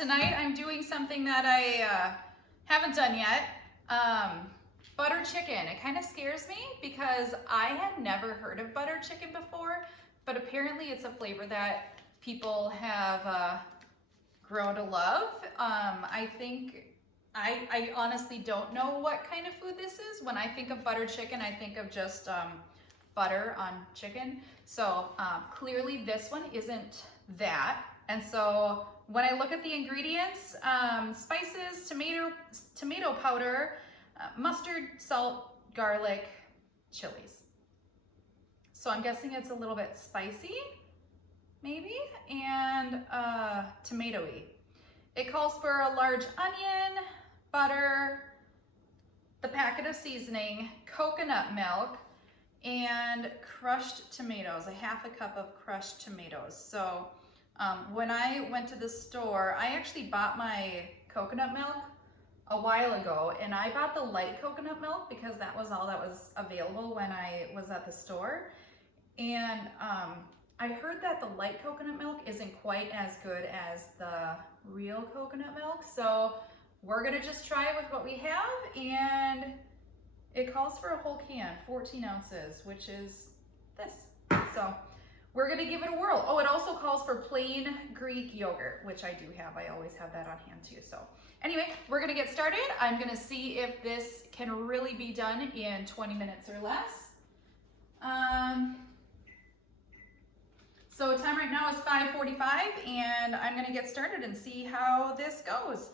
Tonight I'm doing something that I haven't done yet. Butter chicken. It kind of scares me because I had never heard of butter chicken before, but apparently it's a flavor that people have grown to love. I honestly don't know what kind of food this is. When I think of butter chicken, I think of just butter on chicken. So clearly this one isn't that. And so when I look at the ingredients, spices, tomato powder, mustard, salt, garlic, chilies. So I'm guessing it's a little bit spicy, maybe, and tomatoey. It calls for a large onion, butter, the packet of seasoning, coconut milk, and crushed tomatoes, a half a cup of crushed tomatoes. So when I went to the store, I actually bought my coconut milk a while ago, and I bought the light coconut milk because that was all that was available when I was at the store. And I heard that the light coconut milk isn't quite as good as the real coconut milk. So we're gonna just try it with what we have, and it calls for a whole can, 14 ounces, which is this. So we're gonna give it a whirl. Oh, it also calls for plain Greek yogurt, which I do have. I always have that on hand too. So anyway, we're gonna get started. I'm gonna see if this can really be done in 20 minutes or less. So time right now is 5:45, and I'm gonna get started and see how this goes.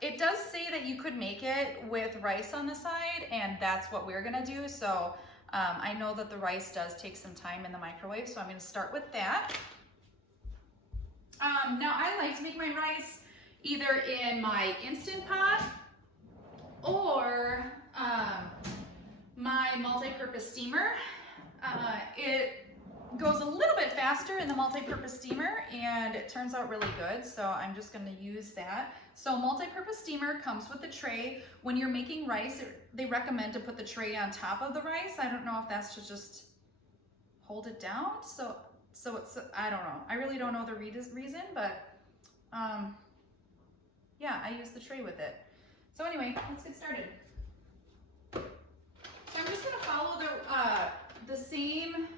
It does say that you could make it with rice on the side, and that's what we're gonna do. So I know that the rice does take some time in the microwave, so I'm gonna start with that. Now I like to make my rice either in my Instant Pot or my multi-purpose steamer. It goes a little bit faster in the multi-purpose steamer, and it turns out really good, so I'm just going to use that. So multi-purpose steamer comes with the tray. When you're making rice, they recommend to put the tray on top of the rice. I don't know if that's to just hold it down, so it's, I don't know. I really don't know the reason, but yeah, I use the tray with it. So anyway, let's get started. So I'm just going to follow the same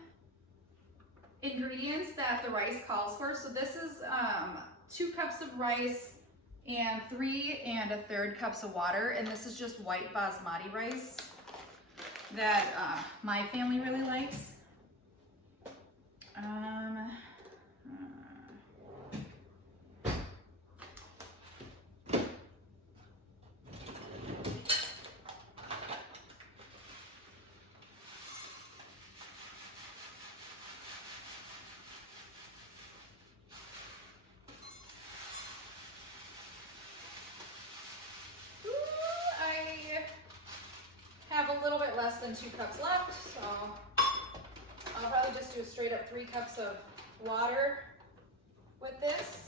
ingredients that the rice calls for. So this is 2 cups of rice and 3 1/3 cups of water, and this is just white basmati rice that my family really likes. A little bit less than 2 cups left, so I'll probably just do a straight up 3 cups of water with this.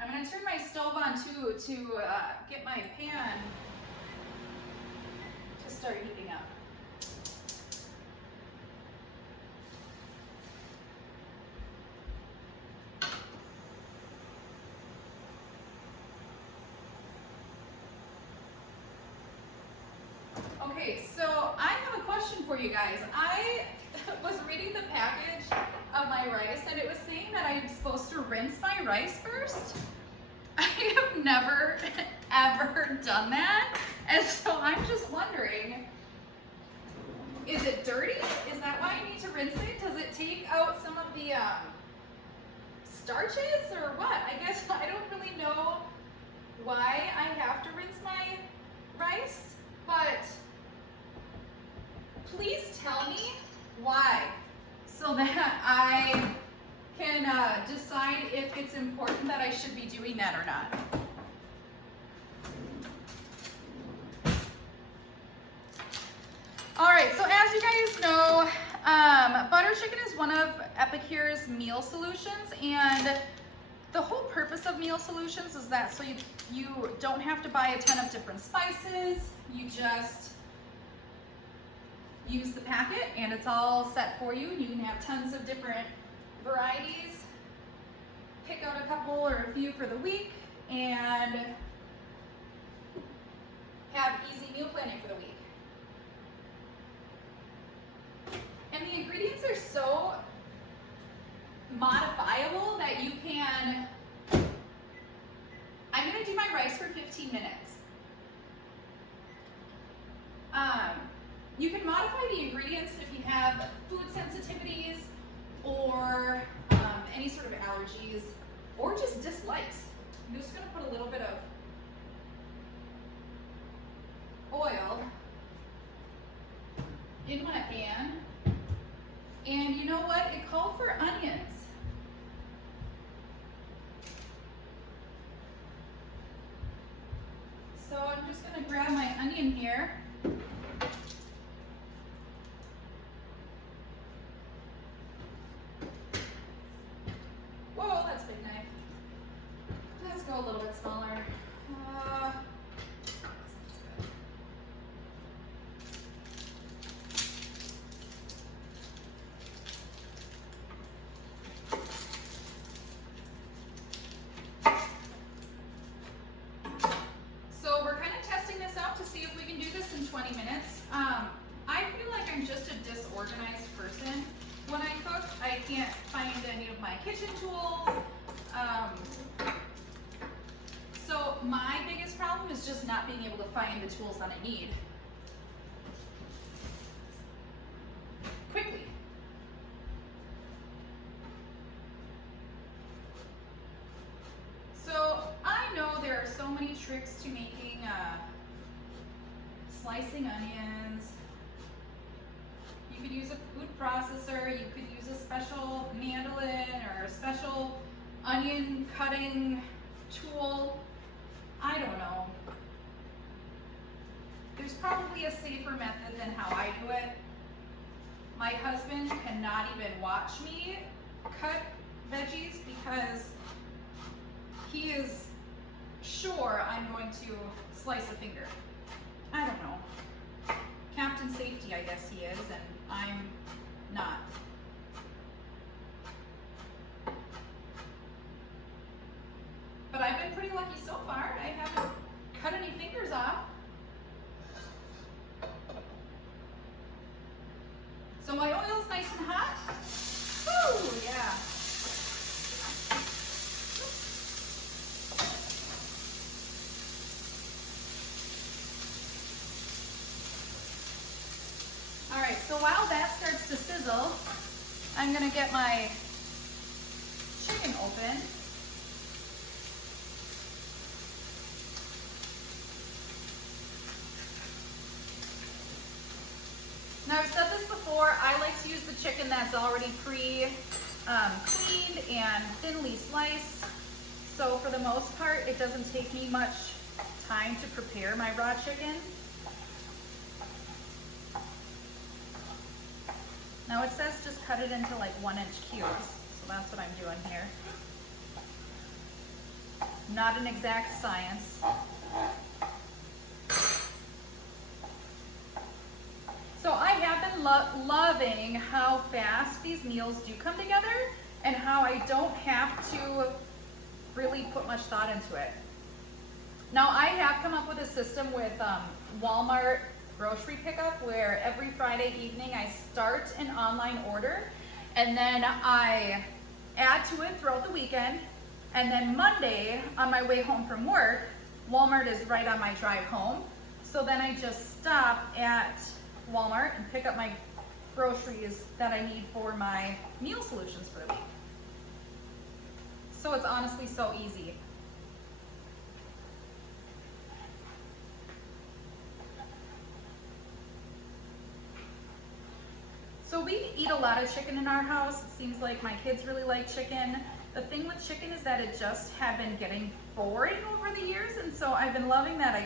I'm going to turn my stove on too to get my pan to start heating up. Okay, so I have a question for you guys. I was reading the package of my rice, and it was saying that I'm supposed to rinse my rice first. I have never ever done that, and so I'm just wondering, is it dirty? Is that why I need to rinse it? Does it take out some of the starches or what? I guess I don't really know why I have to rinse my rice, but please tell me why, so that I can decide if it's important that I should be doing that or not. All right, so as you guys know, butter butter chicken is one of Epicure's meal solutions, and the whole purpose of meal solutions is that so you don't have to buy a ton of different spices. You just use the packet and it's all set for you. You can have tons of different varieties. Pick out a couple or a few for the week and have easy meal planning for the week. And the ingredients are so modifiable that you can, I'm gonna do my rice for 15 minutes. You can modify the ingredients if you have food sensitivities or any sort of allergies or just dislikes. I'm just gonna put a little bit of oil in my pan. And you know what? It called for onions. So I'm just gonna grab my onion here. Whoa, that's a big knife. Let's go a little bit smaller. So we're kind of testing this out to see if we can do this in 20 minutes. I feel like I'm just a disorganized person. When I cook, I can't find any of my kitchen tools. So my biggest problem is just not being able to find the tools that I need quickly. So I know there are so many tricks to making slicing onions. You could use a food processor, you could use a special mandolin or a special onion cutting tool. I don't know. There's probably a safer method than how I do it. My husband cannot even watch me cut veggies because he is sure I'm going to slice a finger. I don't know. Captain Safety, I guess he is, and I'm not. But I've been pretty lucky so far. I haven't cut any fingers off. So my oil's nice and hot. Woo, yeah. All right, so while that starts to sizzle, I'm gonna get my chicken open. Now I've said this before, I like to use the chicken that's already cleaned and thinly sliced. So for the most part, it doesn't take me much time to prepare my raw chicken. Now it says just cut it into like 1-inch cubes, so that's what I'm doing here. Not an exact science. So I have been loving how fast these meals do come together and how I don't have to really put much thought into it. Now I have come up with a system with Walmart grocery pickup where every Friday evening I start an online order and then I add to it throughout the weekend, and then Monday on my way home from work, Walmart is right on my drive home, so then I just stop at Walmart and pick up my groceries that I need for my meal solutions for the week. So it's honestly so easy. So we eat a lot of chicken in our house. It seems like my kids really like chicken. The thing with chicken is that it just had been getting boring over the years, and so I've been loving that I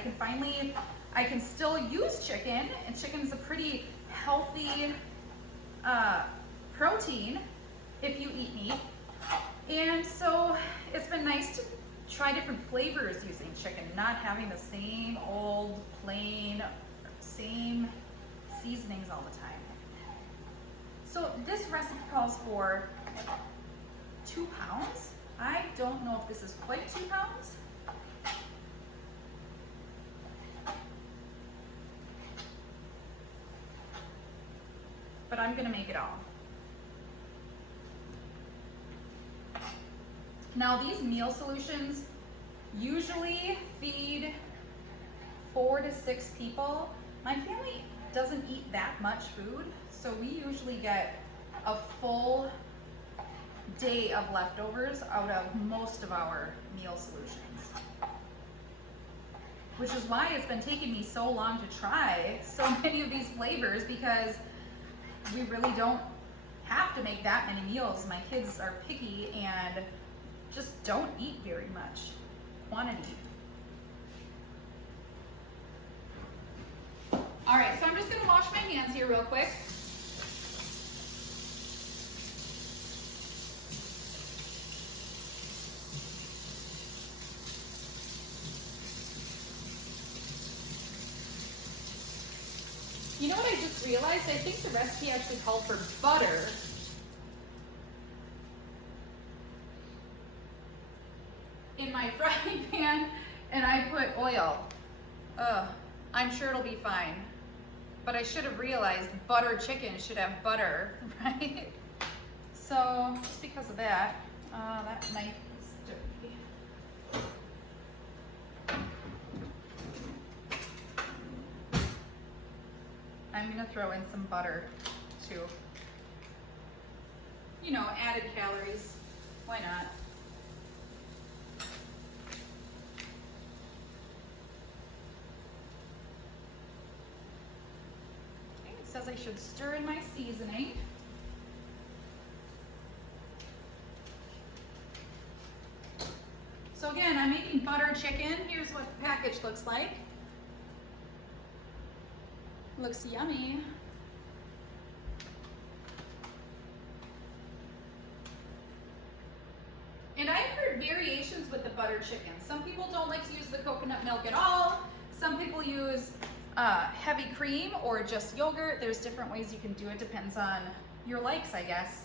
can still use chicken, and chicken is a pretty healthy protein if you eat meat. And so it's been nice to try different flavors using chicken, not having the same old plain, same seasonings all the time. So this recipe calls for 2 pounds. I don't know if this is quite 2 pounds. But I'm gonna make it all. Now these meal solutions usually feed 4 to 6 people. My family doesn't eat that much food, so we usually get a full day of leftovers out of most of our meal solutions. Which is why it's been taking me so long to try so many of these flavors, because we really don't have to make that many meals. My kids are picky and just don't eat very much quantity. All right, so I'm just gonna wash my hands here real quick. You know what I just realized? I think the recipe actually called for butter. In my frying pan, and I put oil. I'm sure it'll be fine. But I should have realized butter chicken should have butter, right? So, just because of that, that knife is dirty. I'm gonna throw in some butter too. You know, added calories, why not? Okay, it says I should stir in my seasoning. So again, I'm making butter chicken. Here's what the package looks like. Looks yummy. And I've heard variations with the butter chicken. Some people don't like to use the coconut milk at all. Some people use heavy cream or just yogurt. There's different ways you can do it. Depends on your likes, I guess.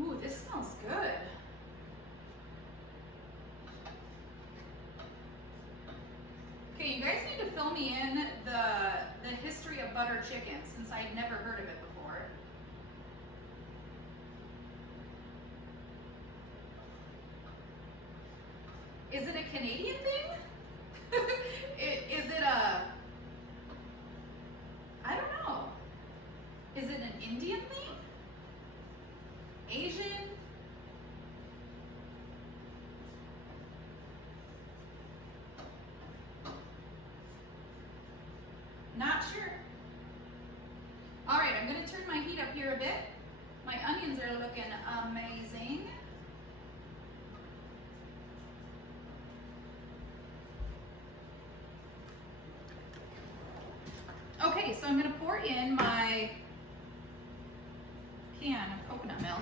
Ooh, this smells good. Okay, you guys need to fill me in the history of butter chicken, since I'd never heard of it before. Is it a Canadian thing? Is it a, I don't know. Is it an Indian thing? Asian? Not sure. All right, I'm gonna turn my heat up here a bit. My onions are looking amazing. Okay, so I'm gonna pour in my can of coconut milk.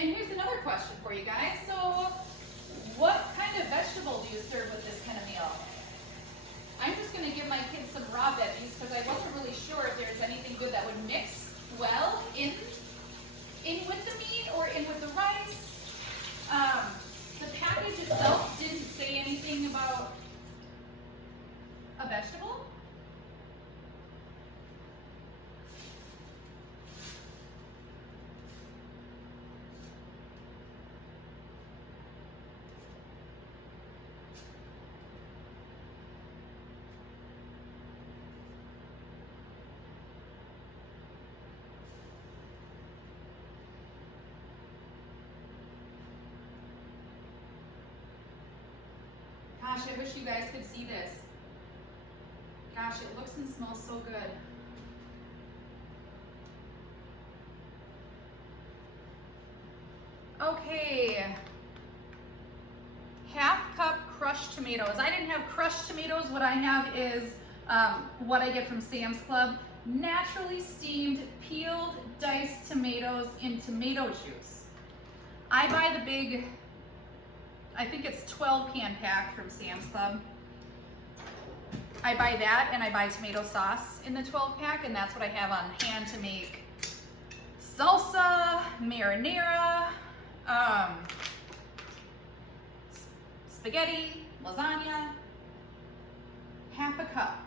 And here's another question for you guys. So, what kind of vegetable do you serve with this kind of meal? I'm just going to give my kids some raw veggies because I wasn't really sure if there's anything good that would mix well in with the meat or in with the rice. The package itself didn't say anything about a vegetable. Gosh, I wish you guys could see this. Gosh, it looks and smells so good. Okay. Half cup crushed tomatoes. I didn't have crushed tomatoes. What I have is what I get from Sam's Club. Naturally steamed, peeled, diced tomatoes in tomato juice. I buy the big, I think it's 12 can pack from Sam's Club. I buy that and I buy tomato sauce in the 12 pack, and that's what I have on hand to make salsa, marinara, spaghetti, lasagna. Half a cup.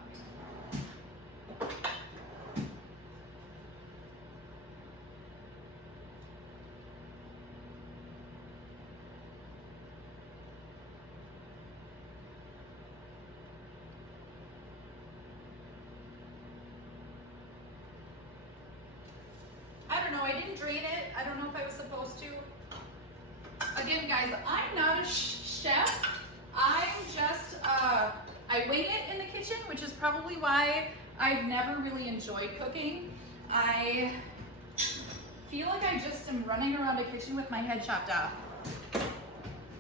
I didn't drain it. I don't know if I was supposed to. Again, guys, I'm not a chef. I'm just, I wing it in the kitchen, which is probably why I've never really enjoyed cooking. I feel like I just am running around a kitchen with my head chopped off,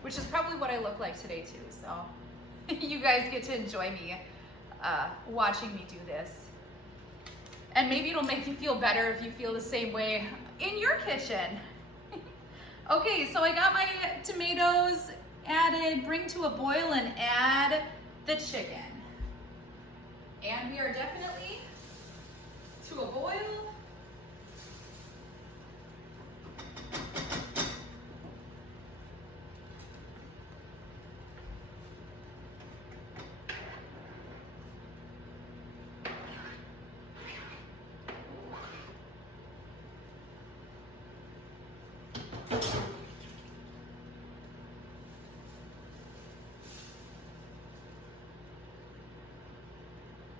which is probably what I look like today too. So you guys get to enjoy me watching me do this. And maybe it'll make you feel better if you feel the same way in your kitchen. Okay, so I got my tomatoes added, bring to a boil and add the chicken. And we are definitely to a boil.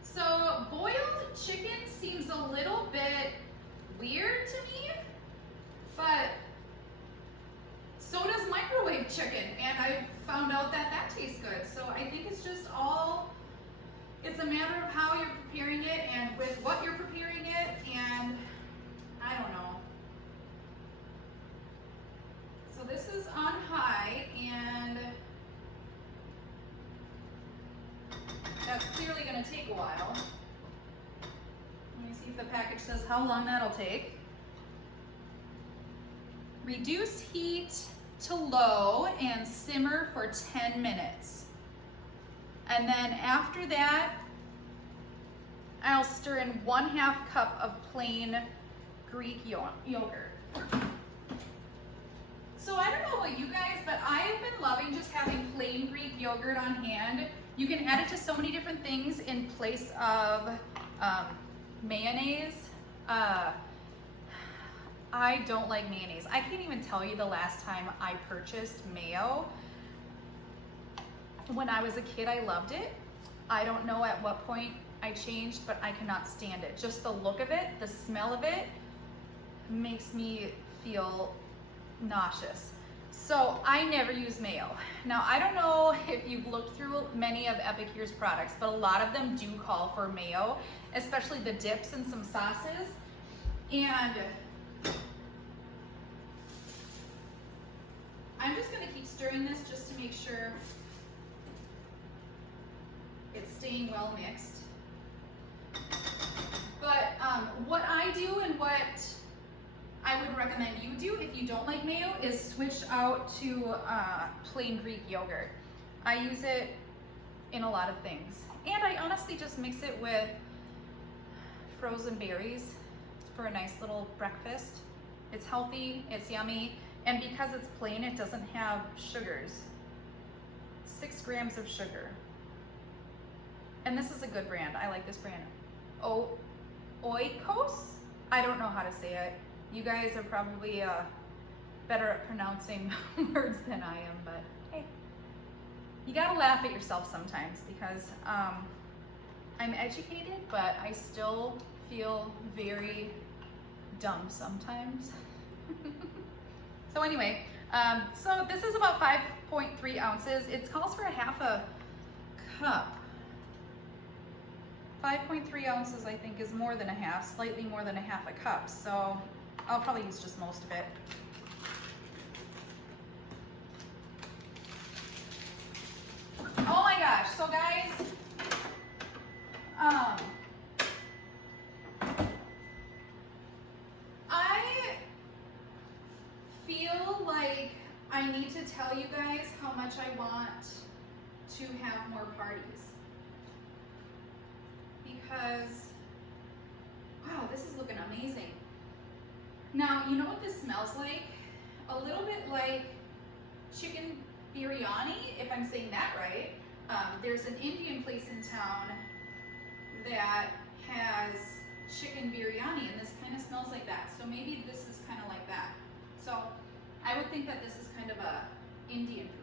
So boiled chicken seems a little bit weird to me, but so does microwave chicken, and I found out that that tastes good. So I think it's just it's a matter of how you're preparing it and with what you're preparing it, and I don't know. So this is on high, and that's clearly going to take a while. Let me see if the package says how long that'll take. Reduce heat to low and simmer for 10 minutes. And then after that, I'll stir in 1/2 cup of plain Greek yogurt. So I don't know about you guys, but I've been loving just having plain Greek yogurt on hand. You can add it to so many different things in place of mayonnaise. I don't like mayonnaise. I can't even tell you the last time I purchased mayo. When I was a kid, I loved it. I don't know at what point I changed, but I cannot stand it. Just the look of it, the smell of it makes me feel nauseous. So I never use mayo. Now, I don't know if you've looked through many of Epicure's products, but a lot of them do call for mayo, especially the dips and some sauces. And I'm just gonna keep stirring this just to make sure it's staying well mixed. But what I do and what I would recommend you do if you don't like mayo is switch out to plain Greek yogurt. I use it in a lot of things. And I honestly just mix it with frozen berries for a nice little breakfast. It's healthy, it's yummy, and because it's plain, it doesn't have sugars. 6 grams of sugar. And this is a good brand. I like this brand. Oikos? I don't know how to say it. You guys are probably better at pronouncing words than I am, but hey, you gotta laugh at yourself sometimes because I'm educated, but I still feel very dumb sometimes. So anyway, so this is about 5.3 ounces. It calls for a half a cup. 5.3 ounces, I think, is more than a half, slightly more than a half a cup. So I'll probably use just most of it. Oh my gosh, so guys, I feel like I need to tell you guys how much I want to have more parties. Because, wow, this is looking amazing. Now, you know what this smells like? A little bit like chicken biryani, if I'm saying that right. There's an Indian place in town that has chicken biryani, and this kind of smells like that. So maybe this is kind of like that. So I would think that this is kind of a Indian food.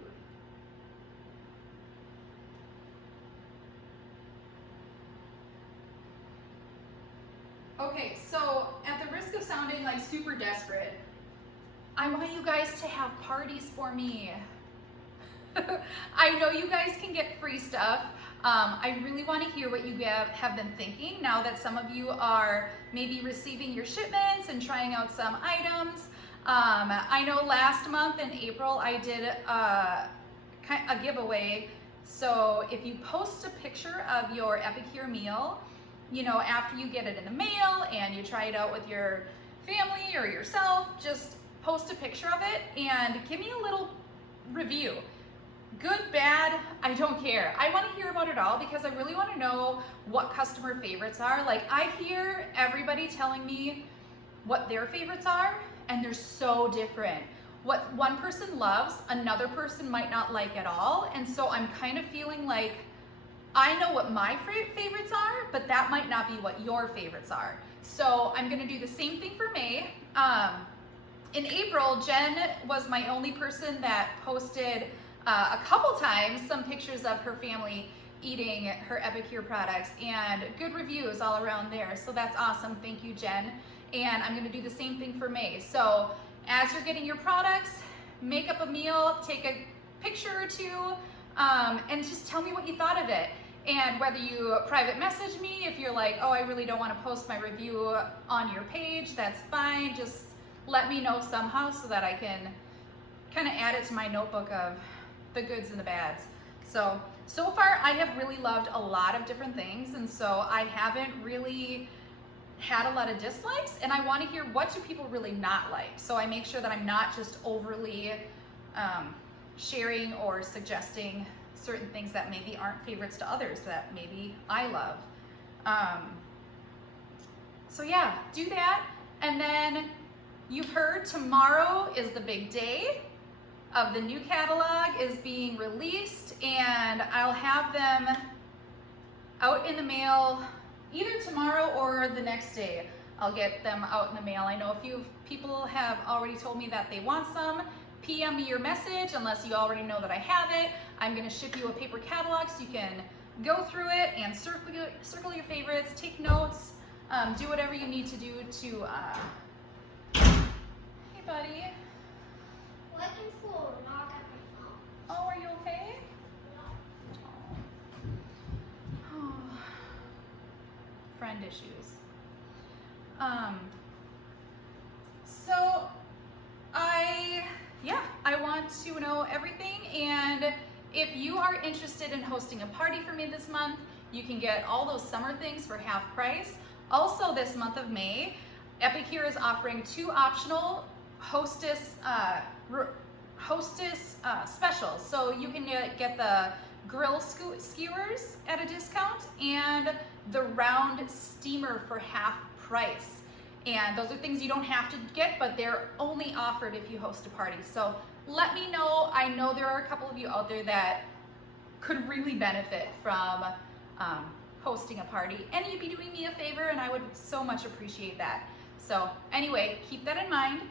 Okay, so at the risk of sounding like super desperate, I want you guys to have parties for me. I know you guys can get free stuff. I really want to hear what you have been thinking now that some of you are maybe receiving your shipments and trying out some items. I know last month in April I did a giveaway. So if you post a picture of your Epicure meal, you know, after you get it in the mail and you try it out with your family or yourself, just post a picture of it and give me a little review. Good, bad, I don't care. I want to hear about it all because I really want to know what customer favorites are. Like, I hear everybody telling me what their favorites are, and they're so different. What one person loves, another person might not like at all. And so I'm kind of feeling like I know what my favorites are, but that might not be what your favorites are. So I'm gonna do the same thing for May. In April, Jen was my only person that posted a couple times some pictures of her family eating her Epicure products, and good reviews all around there. So that's awesome, thank you, Jen. And I'm gonna do the same thing for May. So as you're getting your products, make up a meal, take a picture or two, and just tell me what you thought of it. And whether you private message me, if you're like, oh, I really don't want to post my review on your page, that's fine. Just let me know somehow so that I can kind of add it to my notebook of the goods and the bads. So far I have really loved a lot of different things, and so I haven't really had a lot of dislikes, and I want to hear what do people really not like. So I make sure that I'm not just overly sharing or suggesting certain things that maybe aren't favorites to others that maybe I love. So yeah, do that. And then you've heard tomorrow is the big day of the new catalog is being released, and I'll have them out in the mail either tomorrow or the next day. I'll get them out in the mail. I know a few people have already told me that they want some. PM me your message unless you already know that I have it. I'm gonna ship you a paper catalog so you can go through it and circle your favorites, take notes, do whatever you need to do to, hey buddy. Looking for a knock at my phone. Oh, are you okay? Oh. Friend issues. So I want to know everything, and if you are interested in hosting a party for me this month, you can get all those summer things for half price. Also this month of May, Epicure is offering 2 optional hostess specials. So you can get the grill skewers at a discount and the round steamer for half price. And those are things you don't have to get, but they're only offered if you host a party. So let me know. I know there are a couple of you out there that could really benefit from hosting a party, and you'd be doing me a favor, and I would so much appreciate that. So anyway, keep that in mind.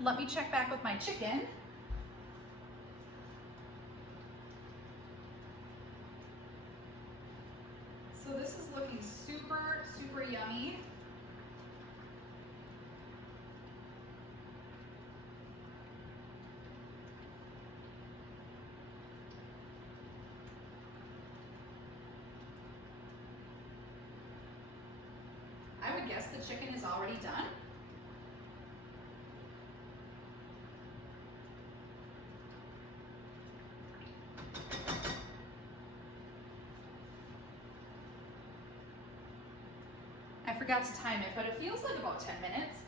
Let me check back with my chicken. So this is looking super, super yummy. would guess the chicken is already done. I forgot to time it, but it feels like about 10 minutes.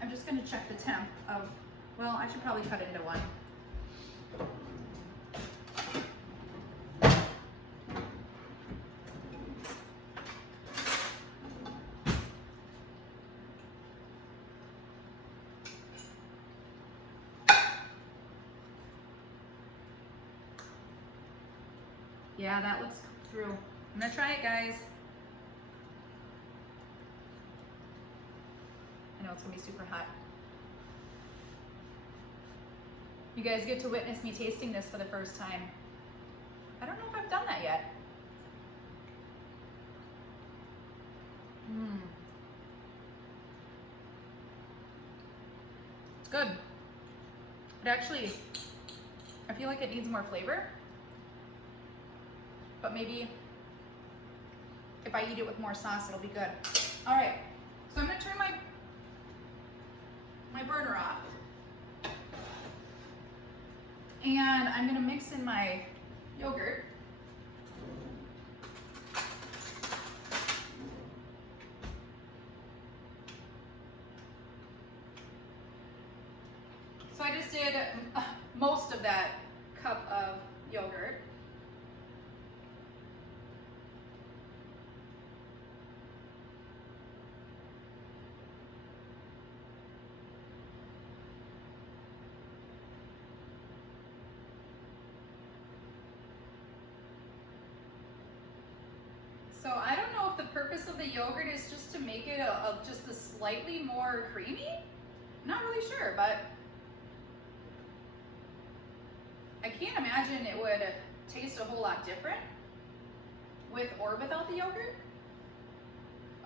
I'm just gonna check the temp of, well, I should probably cut it into one. Yeah, that looks through. I'm gonna try it, guys. I know it's gonna be super hot. You guys get to witness me tasting this for the first time. I don't know if I've done that yet. It's good. It actually, I feel like it needs more flavor. But maybe if I eat it with more sauce, it'll be good. All right, so I'm gonna turn my burner off. And I'm gonna mix in my yogurt. So I just did most of that cup of yogurt. So I don't know if the purpose of the yogurt is just to make it just a slightly more creamy. I'm not really sure, but I can't imagine it would taste a whole lot different with or without the yogurt.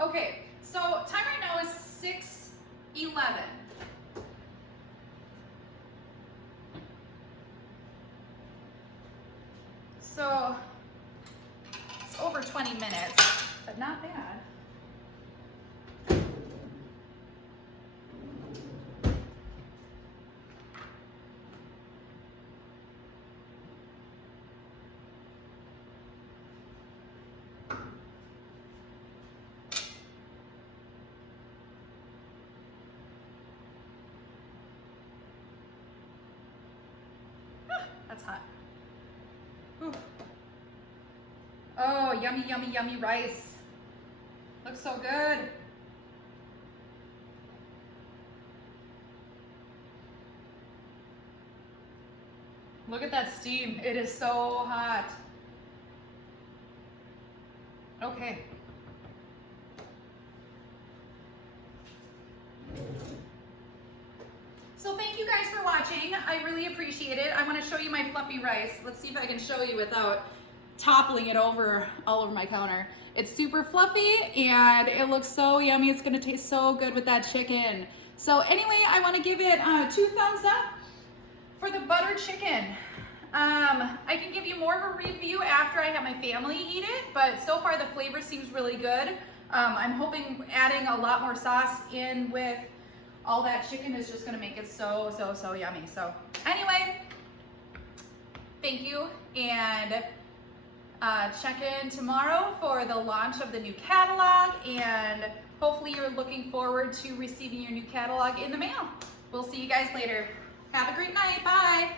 Okay, so time right now is 6:11. So it's over 20 minutes, but not bad. That's hot. Whew. Oh, yummy, yummy, yummy rice. Looks so good. Look at that steam. It is so hot. Okay. So thank you guys for watching. I really appreciate it. I want to show you my fluffy rice. Let's see if I can show you without toppling it over all over my counter. It's super fluffy and it looks so yummy. It's gonna taste so good with that chicken. So anyway, I want to give it 2 thumbs up for the butter chicken. I can give you more of a review after I have my family eat it, but so far the flavor seems really good. I'm hoping adding a lot more sauce in with all that chicken is just gonna make it so, so, so yummy. So anyway, thank you, and check in tomorrow for the launch of the new catalog, and hopefully you're looking forward to receiving your new catalog in the mail. We'll see you guys later. Have a great night. Bye.